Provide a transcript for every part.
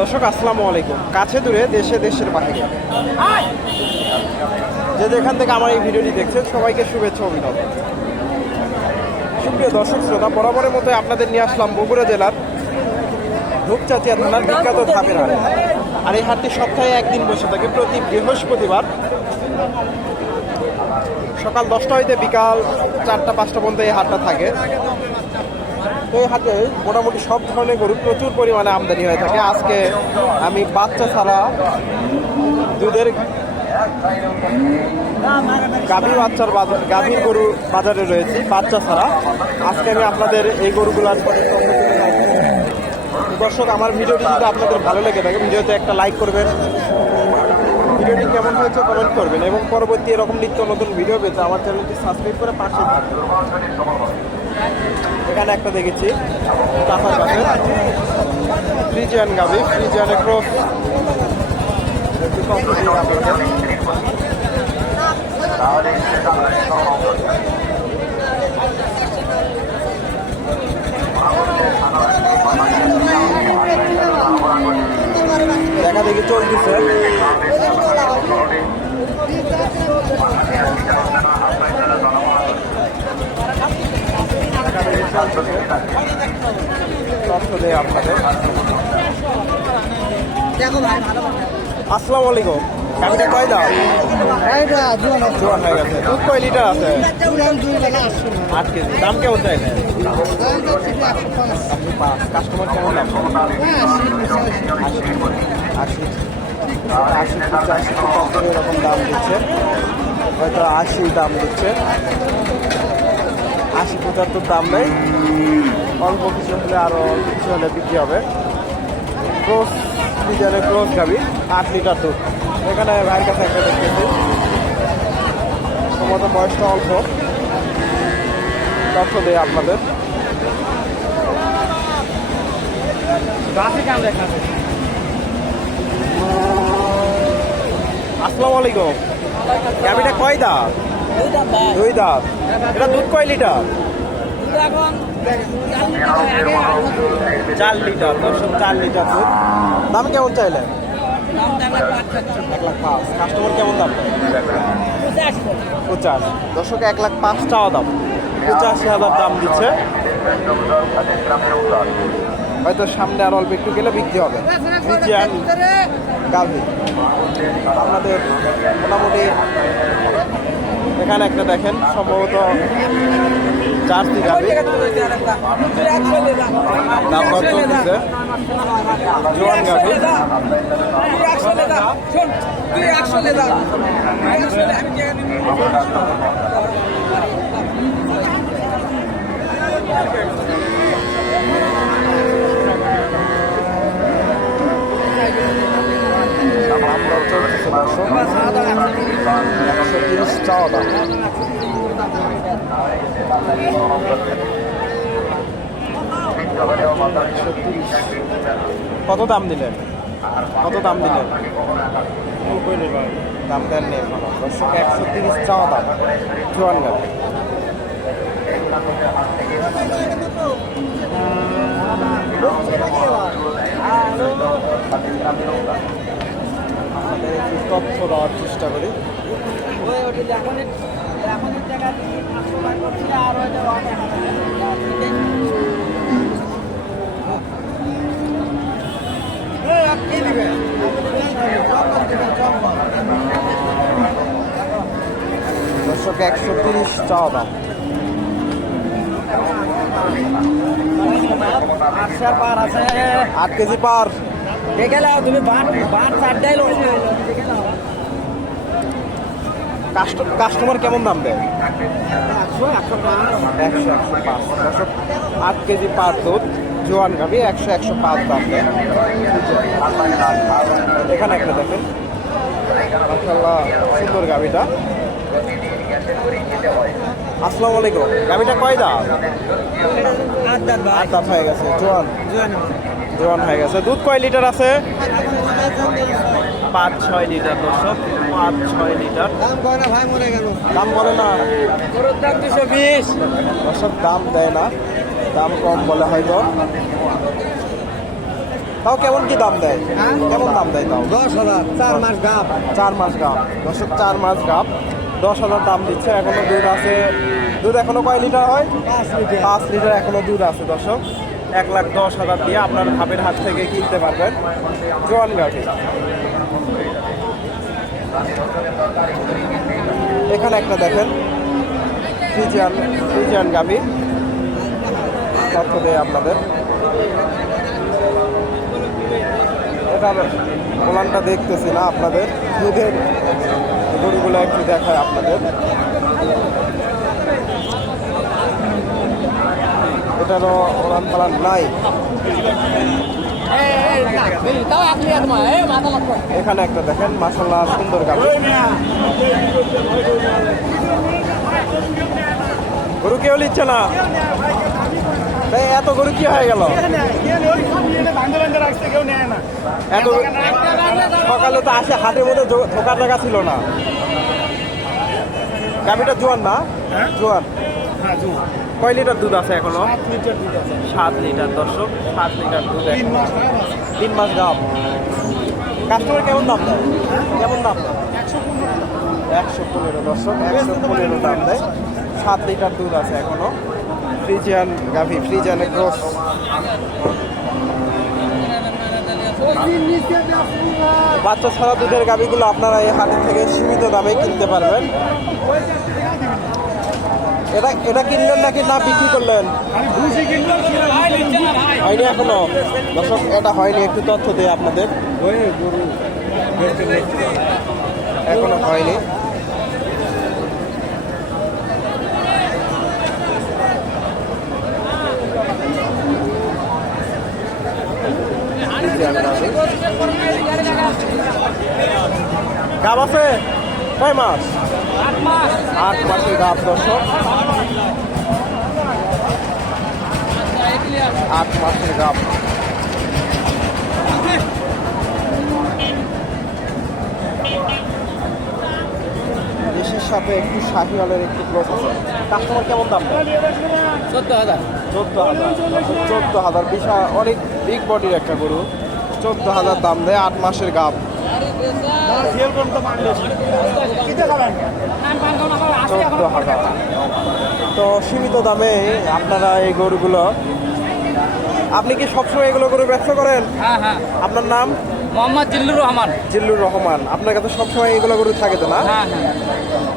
দর্শক, আসসালামু আলাইকুম। কাছে দূরে দেশে দেশের বাহিরে যে যেখান থেকে আমার এই ভিডিওটি দেখছেন, সবাইকে শুভেচ্ছা অভিনন্দন। সুপ্রিয় দর্শক, শ্রোতা, বরাবরের মতো আপনাদের নিয়ে আসলাম বগুড়া জেলার ধূপচাচিয়া থানার বিখ্যাত ধাপের হাট। আর এই হাটটি সপ্তাহে একদিন বসে থাকে, প্রতি বৃহস্পতিবার। সকাল দশটা হইতে বিকাল চারটা, পাঁচটা পর্যন্ত এই হাটটা থাকে। এই হাটে মোটামুটি সব ধরনের গরু প্রচুর পরিমাণে আমদানি হয়ে থাকে। আজকে আমি বাচ্চা ছাড়া দুধের গাভী বাচ্চার বাজার গাভীর গরু বাজারে রয়েছে, বাচ্চা ছাড়া। আজকে আমি আপনাদের এই গরুগুলোর দর্শক, আমার ভিডিওটি যদি আপনাদের ভালো লেগে থাকে, ভিডিওতে একটা লাইক করবেন। ভিডিওটি কেমন হয়েছে কমেন্ট করবেন। এবং পরবর্তী এরকম নিত্য নতুন ভিডিও পেতে আমার চ্যানেলটি সাবস্ক্রাইব করে পাশে থাকবেন। এখানে একটা দেখেছি চাষার কাছে ফ্রিজিয়ান গাবি ফ্রিজিয়ানের ক্রস দেখা দেখি চলতেছে। দেয় আপনাদের আসসালামু আলাইকুম গাড়িটা কয় দাও জোয়ান হয়ে গেছে দুধ কয় লিটার আছে আট কেজি দাম কেমন চাইলে কাস্টমার কেমন দাম আশি আশি পঁচাশি এরকম দাম দিচ্ছে হয়তো আশি দাম দিচ্ছে আশি পঁচাত্তর দাম নেই। অল্প কিছু হলে আরও কিছু হলে বিক্রি হবে। ক্রোস ডিজাইনের ক্রোস গাবি আট লিটার দুধ। এখানে ভাইয়ের কাছে একটা দেখতেছি। সম্ভবত বয়সটা অল্প। তথ্য দেয় আপনাদের। আসসালামু আলাইকুম। গাবিটা কয় দাঁত? দুই দাঁত। এটা দুধ কয় লিটার? চার লিটার, দর্শক, চার লিটার দুধ। দাম কেমন চাইলেন এক লাখ পাঁচ। কাস্টমার কেমন দাম পঞ্চাশ দর্শক, এক লাখ পাঁচ টাকা দাম। পঁচাশি হাজার দাম দিচ্ছে। হয়তো সামনে আর অল্প একটু গেলে বিক্রি হবে। গাভি। আপনাদের মোটামুটি এখানে একটা দেখেন সম্ভবত চারটি গাভি দাম দর চলতেছে। জোয়ান গাভি একশো তিরিশ চাওয়া দাম। কত দাম দিলেন? কত দাম দিলেন? দাম এখনও। দর্শক, একশো তিরিশ চাওয়া দাম। একটু তথ্য দেওয়ার চেষ্টা করি। দর্শক একশো তিরিশ চাওয়া দাম আট কেজি পার। তুমি লোক কাস্টমার কেমন দাম দেয়? একশো একশো পাঁচ। একশো একশো পাঁচ। দর্শক আট কেজি পার দুধ জোয়ান গাবি একশো একশো পাঁচ দাম দেয়। এখানে একটা দেখেন। মাশাআল্লাহ সুন্দর গাবিটা আসসালামু আলাইকুম। গাবিটা কয় দাম আট দাম হয়ে গেছে জোয়ান। জোয়ান হয়ে গেছে। দুধ কয় লিটার আছে? পাঁচ ছয় লিটার দর্শক পাঁচ ছয় লিটার। দাম কয় না ভাই মরে গেল। দাম বলে না। গরুর দাম দুশো বিশ। দর্শক দাম দেয় না। দাম কম বলে হয়তো। তাও কেমন কি দাম দেয়? হ্যাঁ? কেমন দাম দেয় তাও? দশ হাজার চার মাস গাপ। চার মাস গাপ। দর্শক চার মাস গাপ। দশ হাজার দাম দিচ্ছে এখনও দুধ আছে। দুধ এখনও কয় লিটার হয়? পাঁচ লিটার। পাঁচ লিটার এখনও দুধ আছে দর্শক। এক লাখ দশ হাজার দিয়ে আপনার ভাবের হাত থেকে কিনতে পারবেন জোয়ান গাড়ি এখানে একটা দেখেন ফ্রিজিয়ান ফ্রিজিয়ান গাভি। তথ্য দেয় আপনাদের। এটার ওলানটা দেখতেছি না আপনাদের। দুধের গরুগুলো একটু দেখায় আপনাদের। পালান নাই এখানে একটা দেখেন মাসাল্লাহ সুন্দর গাভি গরু কেউ নিচ্ছে না। তাই এত গরু কি হয়ে গেল? সকালে তো আসে হাটের মধ্যে ঢোকার জায়গা ছিল না। গাভিটা জোয়ান না? জোয়ান। কয় লিটার দুধ আছে এখনও? সাত লিটার দর্শক সাত লিটার দুধ। তিন মাস দাম কাস্টমার কেমন দাম দেয়? কেমন দাম দেয়? একশো পনেরো। দর্শক একশো পনেরো দাম দেয়। সাত লিটার দুধ আছে এখনও। ফ্রিজিয়ান গাভি ফ্রিজিয়ানের ক্রস বাচ্চা ছাড়া দুধের গাভিগুলো আপনারা এই হাটের থেকে সীমিত দামে কিনতে পারবেন। এটা এটা কিনলেন নাকি না বিক্রি করলেন? হয়নি এখনও? দর্শক, এটা হয়নি, একটু তথ্য দেয় আপনাদের। এখনও হয়নি। গাব আছে? কয় মাস। আট মাসের গাব, দর্শক। আট মাসের গাব দেশের সাথে একটু শাহিওয়ালের একটু ক্লোজ আছে। কাস্টমার কেমন দাম চোদ্দ হাজার। চোদ্দ হাজার। চোদ্দ হাজার। বিশাল অনেক বিগ বডির একটা গরু। চোদ্দ হাজার দাম দেয় আট মাসের গাব চোদ্দ হাজার। তো সীমিত দামে আপনারা এই গরুগুলো আপনি কি সবসময় এগুলো গরু ব্যবসা করেন? হ্যাঁ হ্যাঁ। আপনার নাম? মোহাম্মদ জিল্লুর রহমান। জিল্লুর রহমান। আপনার কাছে সবসময় এগুলো গরু থাকে তো না? হ্যাঁ হ্যাঁ।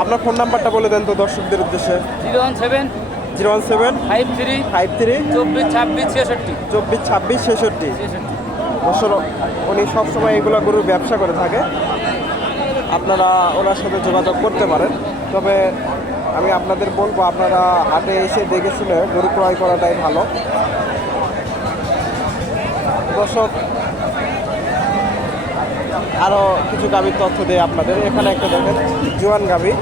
আপনার ফোন নাম্বারটা বলে দেন তো দর্শকদের উদ্দেশ্যে। Zero one seven zero one seven five three five three চব্বিশ ছাব্বিশ ছেষট্টি। চব্বিশ ছাব্বিশ ছেষট্টি। বছর উনি সবসময় এগুলো গরুর ব্যবসা করে থাকে। আপনারা ওনার সাথে যোগাযোগ করতে পারেন। তবে আমি আপনাদের বলব আপনারা হাটে এসে দেখে গরু ক্রয় করাটাই ভালো। দর্শক আরও কিছু গাভীর তথ্য দেয় আপনাদের। এখানে একটা দেখেন জোয়ান গাভী।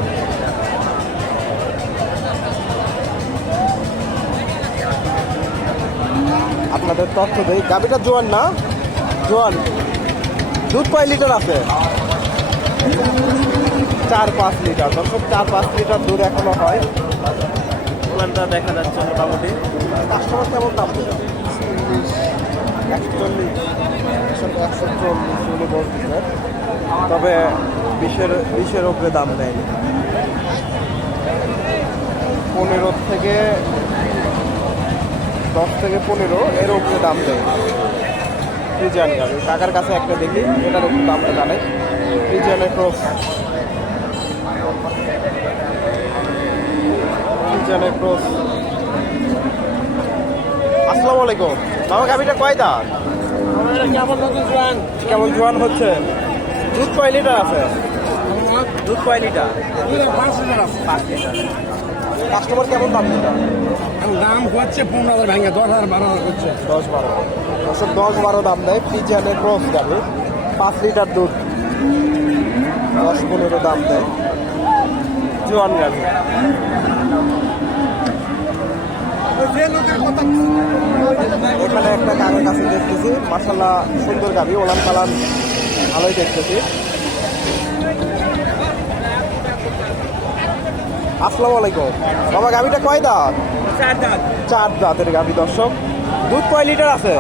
আপনাদের তথ্য দেই গাভীটা জোয়ান না? জোয়ান দুধ কয় লিটার আছে? চার পাঁচ লিটার। দর্শক চার পাঁচ লিটার দুধ এখনও হয়। দেখা যাচ্ছে মোটামুটি। কাস্টমার কেমন দাম একশো চল্লিশ তবে বিশের বিশের ওপরে দাম দেয়নি। পনেরো থেকে দশ থেকে পনেরো, এর উপরে দাম দেয় ফ্রিজিয়ান গাড়ি। কাকার কাছে একটা দেখি, এটার একটু দামটা জানাই ফ্রিজিয়ানের ক্রস ফ্রিজিয়ানের ক্রস আসসালামু আলাইকুম। বাবা গাভিটা কয় দাঁত? কেমন জোয়ান? হচ্ছে? দুধ কয় লিটার আছে? দুধ কয় লিটার? পাঁচ লিটার কাস্টমার কেমন দাম দিটা দাম হচ্ছে পনেরো হাজার ভেঙে দশ হাজার বারো হাজার করছে দশ বারো। দশক দশ বারো দাম দেয় ফ্রিজিয়ানের ক্রস গাড়ি। পাঁচ লিটার দুধ। দশ পনেরো দাম দেয়। জোয়ান গাড়ি। এখানে একটা কাকের কাছে দেখতেছি। মাসাল্লাহ সুন্দর গাবি ওলান পালান ভালোই দেখতেছি। আসসালামু আলাইকুম। বাবা গাবিটা কয় দাঁত? চার দাঁত। চার দাঁতের গাবি দর্শক। দুধ কয় লিটার আছে?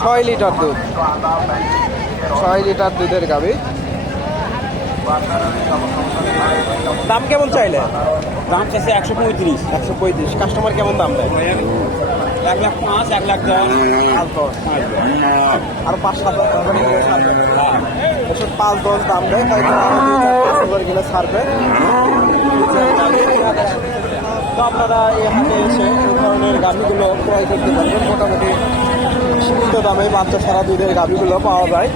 ছয় লিটার। দুধ। ছয় লিটার দুধের গাবি দাম কেমন চাইলে? দাম চাইছে একশো পঁয়ত্রিশ। একশো পঁয়ত্রিশ। কাস্টমার কেমন দাম দেয়? এক লাখ পাঁচ এক লাখ দশ। আর পাঁচ লাখ পাঁচ দশ দাম দেয় তাই হাজার গেলে ছাড়বে। তো আপনারা এই এসে এই ধরনের গাভিগুলো ক্রয় করতে পারবেন। মোটামুটি সীমিত দামে বাচ্চা সারা দুধের গাভিগুলো পাওয়া যায়।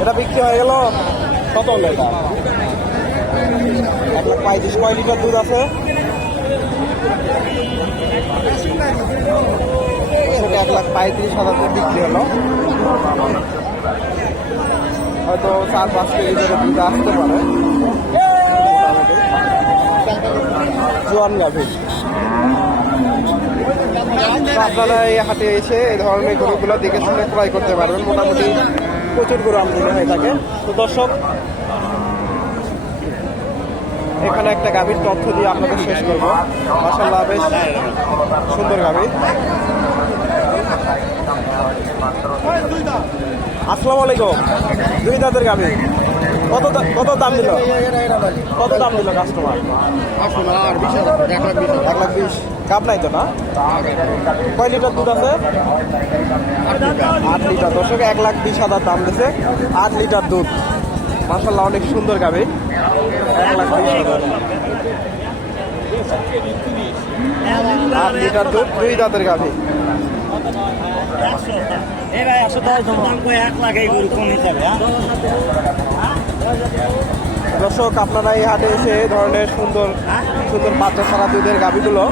এটা বিক্রি হয়ে গেল কত হলো এটা এক লাখ পঁয়ত্রিশ কয় লিটার দুধ আছে? সেটা এক লাখ পঁয়ত্রিশ হাজার দুধ বিক্রি হলো। হয়তো চার পাঁচ কেজি করে দুধ আসতে পারে। জোয়ান গাভী তো আপনারা এই হাটে এসে এই ধরনের গরুগুলো দেখে শুনে ক্রয় করতে পারবেন। মোটামুটি প্রচুর গরু আমদানি হয়ে থাকে। তো দর্শক, এখানে একটা গাভীর তথ্য দিয়ে আপনাদের শেষ করব। মাসাল্লাহ বেশ সুন্দর গাভী আসসালামু আলাইকুম। দুই দাঁতের গাভী কত কত দাম দিল? কত দাম দিল কাস্টমার এক লাখ বিশ। কাপ নাই তো না? কয় লিটার দুধ আছে? আট লিটার। দর্শক, এক লাখ বিশ হাজার দাম দিছে। আট লিটার দুধ। মাসাল্লাহ অনেক সুন্দর গাভী এক লাখ বিশ হাজার। আট লিটার দুধ, দুই দাঁতের গাভী দর্শক, আপনারা এই হাটে এসে এই ধরনের সুন্দর সুন্দর বাচ্চা সারা দুধের গাভিগুলো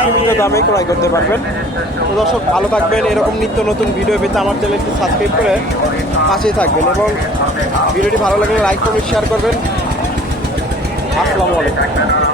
সীমিত দামে ক্রয় করতে পারবেন। তো দর্শক, ভালো থাকবেন। এরকম নিত্য নতুন ভিডিও পেতে আমার চ্যানেলটি সাবস্ক্রাইব করে পাশেই থাকবেন এবং ভিডিওটি ভালো লাগলে লাইক করবেন শেয়ার করবেন। আসসালামু আলাইকুম।